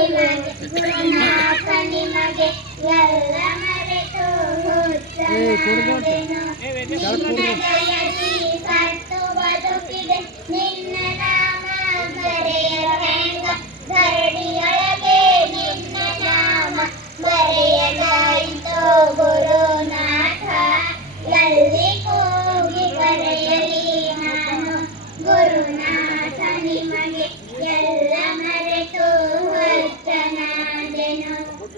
ಗುರುನಾಥ ನಿಮಗೆ ಎಲ್ಲ ಮರೆತು ಹುಚ್ಚನಾದೆನು. ನಿನ್ನ ದಯದಿ ಸತ್ತು ಬದುಕಿದೆ, ನಿನ್ನ ನಾಮ ಬರೆಯಲು ಹೆಂಗ, ಧರಣಿಯೊಳಗೆ ನಿನ್ನ ನಾಮ ಬರೆಯಲಾಯಿತೋ ಗುರುನಾಥ. ಎಲ್ಲಿ ಹೋಗಿ ಬರೆಯಲಿ ನಾನು ಗುರುನಾಥ ನಿಮಗೆ ಎಲ್ಲ ಮರೆತು ಹುಚ್ಚನಾದೆನು.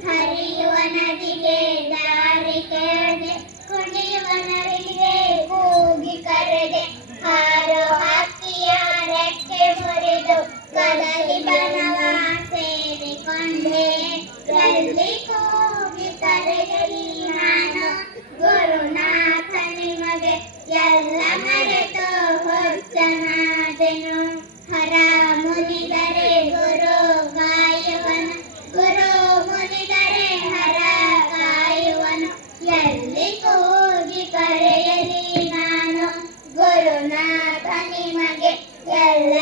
ಹರಿಯುವ ನದಿಗೆ ದಾರಿ ಕೇಳದೆ, ಕುಡಿಯುವ ನದಿಗೆ ಕೂಗಿ ಕರೆದೆ, ಹಾರೋ ಹಕ್ಕಿಯ ರೆಕ್ಕೆ ಮುರಿದು ಕದಲಿ ಬನವ ಸೇರಿಕೊಂಡೆ. ಎಲ್ಲಿ ಕೂಗಿ ಕರೆಯಲಿ ನಾನು ಗುರುನಾಥ ನಿಮಗೆ ಎಲ್ಲ ಮರೆತು ಹುಚ್ಚನಾದೆನು. ಹರ ಮುನಿದರೆ ಗುರು ಕಾಯುವನು, ಗುರು ಮುನಿದರೆ ಹರ ಕಾಯುವನು. ಎಲ್ಲಿ ಕೂಗಿ ಕರೆಯಲಿ ನಾನು ಗುರುನಾಥ ನಿಮಗೆ ಎಲ್ಲ